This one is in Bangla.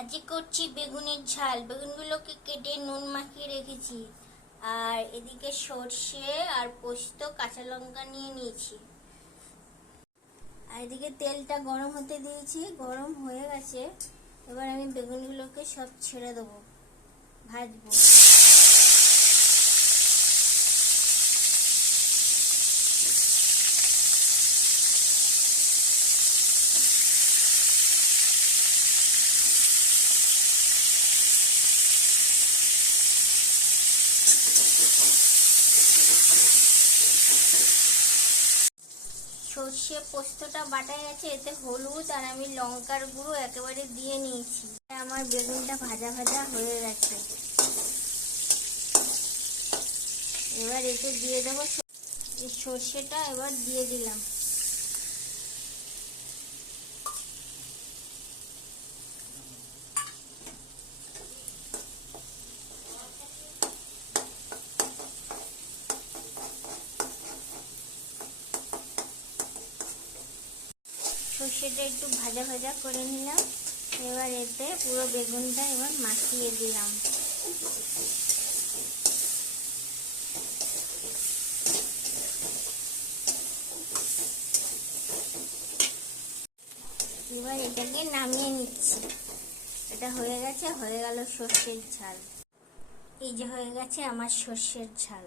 আজকে করছি বেগুনের ঝাল। বেগুনগুলোকে কেটে নুন মাখিয়ে রেখেছি। আর এদিকে সর্ষে আর পোস্ত কাঁচা লঙ্কা নিয়ে নিয়েছি। আর এদিকে তেলটা গরম হতে দিয়েছি, গরম হয়ে গেছে। এবার আমি বেগুনগুলোকে সব ছেড়ে দেবো, ভাজবো। সর্ষে পোস্তটা বাটা গেছে, এতে হলুদ আর আমি লঙ্কার গুঁড়ো একেবারে দিয়ে নিয়েছি। আমার বেগুনটা ভাজা ভাজা হয়ে গেছে। এবার এতে দিয়ে দেবো এই সর্ষেটা, এবার দিয়ে দিলাম। সর্ষেটা একটু ভাজা ভাজা করে নিলাম। এবার এতে পুরো বেগুনটা এবার মাখিয়ে দিলাম। এবার এটাকে নামিয়ে নিচ্ছি। এটা হয়ে গেছে, হয়ে গেল সর্ষের ঝাল। এই যে হয়ে গেছে আমার সর্ষের ঝাল।